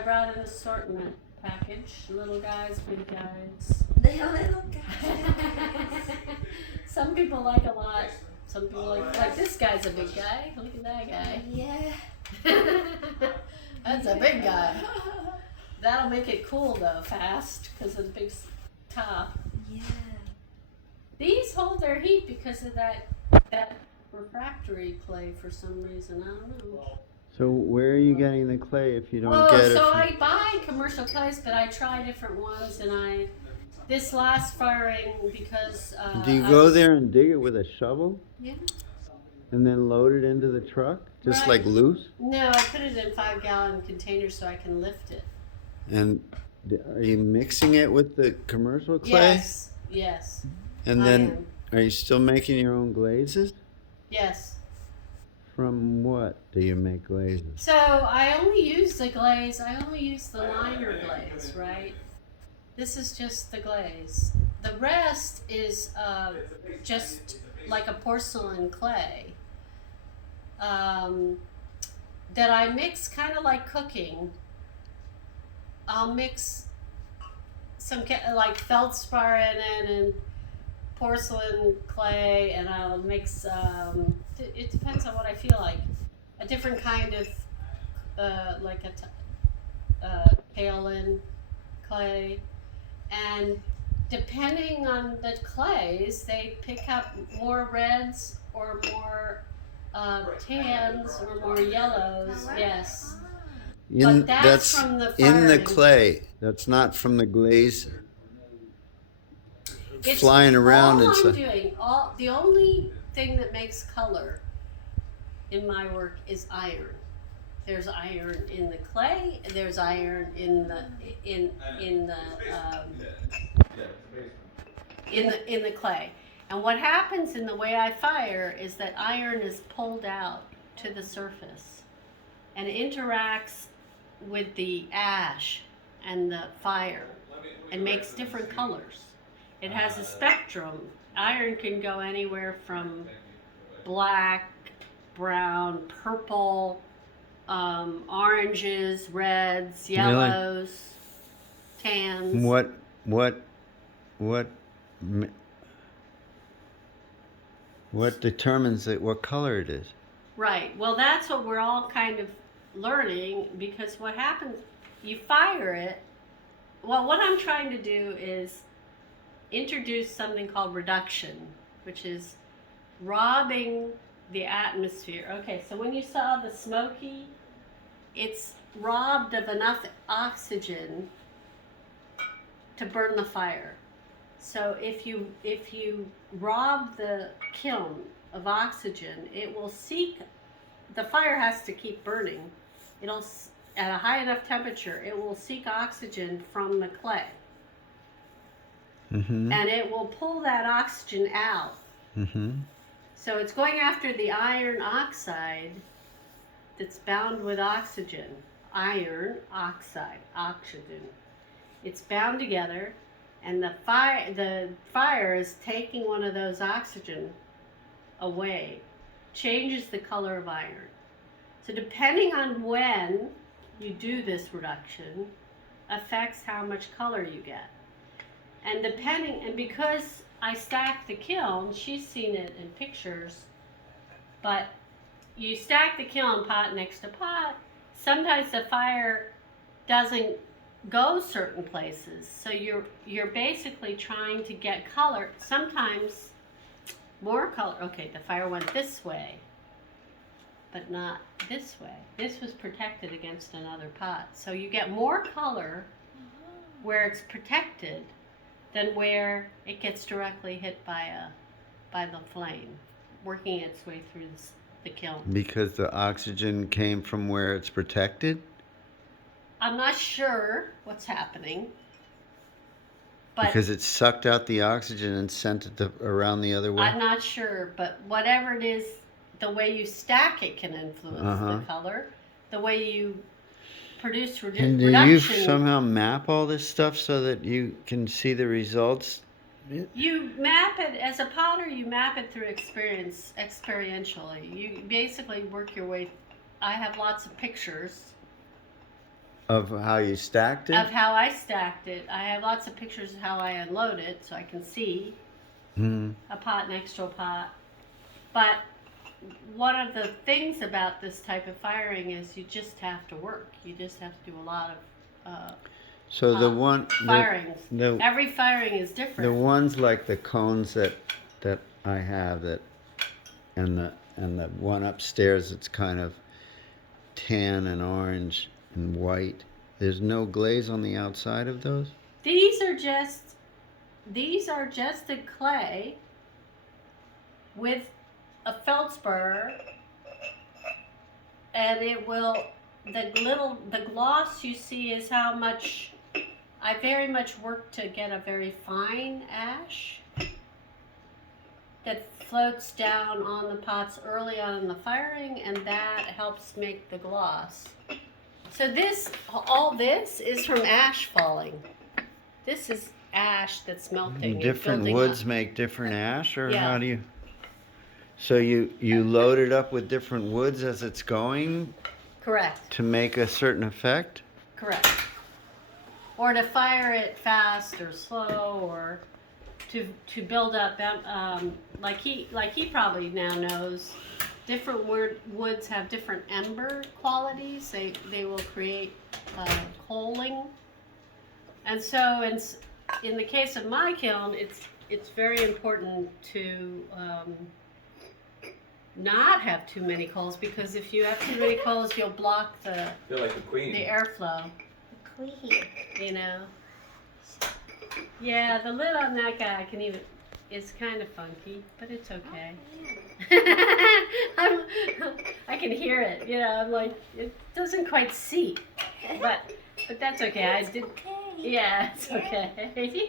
I brought an assortment package. Little guys, big guys. The little guys. Some people like a lot. Some people like this guy's a big guy. Look at that guy. Yeah. That's a big guy. That'll make it cool though, fast, because of the big top. Yeah. These hold their heat because of that refractory clay for some reason. I don't know. So where are you getting the clay if you don't Oh, get it? so from- I buy commercial clays, but I try different ones, and this last firing because. Do you go there and dig it with a shovel Yeah. and then load it into the truck, just Right. like loose? No, I put it in 5-gallon containers so I can lift it. And are you mixing it with the commercial clay? Yes. Yes. And I then am. are you still making your own glazes? Yes. From what do you make glazes? So I only use the glaze. I only use the liner glaze, right? This is just the glaze. The rest is just like a porcelain clay that I mix kind of like cooking. I'll mix some like feldspar in it and porcelain clay, and I'll mix. It depends on what I feel like. A different kind of like a kaolin clay, and depending on the clays, they pick up more reds or more tans or more yellows. Yes. But that's from the in the firing. clay. That's not from the glaze It's flying around all and I'm stuff. doing. The only thing that makes color in my work is iron. There's iron in the clay. There's iron in the clay. And what happens in the way I fire is that iron is pulled out to the surface and interacts with the ash and the fire and makes different colors. It has a spectrum. Iron can go anywhere from black, brown, purple, oranges, reds, yellows, tans. What determines it? What color it is? Right. Well, that's what we're all kind of learning, because what happens, you fire it. Well, what I'm trying to do is introduce something called reduction, which is robbing the atmosphere. Okay, so when you saw the smoky, it's robbed of enough oxygen to burn the fire. So if you rob the kiln of oxygen, it will seek, the fire has to keep burning. It'll, at a high enough temperature, it will seek oxygen from the clay. Mm-hmm. And it will pull that oxygen out. Mm-hmm. So it's going after the iron oxide that's bound with oxygen. Iron oxide, oxygen. It's bound together, and the fire is taking one of those oxygen away, changes the color of iron. So depending on when you do this reduction affects how much color you get. And because I stack the kiln, she's seen it in pictures, but you stack the kiln pot next to pot, sometimes the fire doesn't go certain places. So you're basically trying to get color, sometimes more color. Okay, the fire went this way, but not this way. This was protected against another pot. So you get more color where it's protected than where it gets directly hit by the flame, working its way through the kiln. Because the oxygen came from where it's protected? I'm not sure what's happening, but Because it sucked out the oxygen and sent it around the other way? I'm not sure, but whatever it is, the way you stack it can influence the color. The way you produce And do reduction. you somehow map all this stuff so that you can see the results? You map it, as a potter, you map it through experientially. You basically work your way. I have lots of pictures Of how you stacked it? of how I stacked it. I have lots of pictures of how I unload it so I can see Hmm. a pot next to a pot. But one of the things about this type of firing is you just have to work. You just have to do a lot of So the uh, one, firings. the Every firing is different. the ones like the cones that I have and the one upstairs that's kind of tan and orange and white. There's no glaze on the outside of those? These are just a clay with a feldspar, and the gloss you see is how much I very much work to get a very fine ash that floats down on the pots early on in the firing, and that helps make the gloss. So all this is from ash falling. This is ash that's melting. and Different building woods up. make different ash, or Yeah. how do you? So you load it up with different woods as it's going Correct. to make a certain effect? Correct. Or to fire it fast or slow, or to build up. Like he probably now knows, different woods have different ember qualities. They will create coaling, and so in the case of my kiln, it's very important to not have too many coals, because if you have too many coals, you'll block the Feel like a queen. airflow. Queen. You know. Yeah, the lid on that guy is kind of funky, but it's okay. I can hear it. You know, I'm like, it doesn't quite seat, but that's okay. I did. Okay. Yeah, it's okay.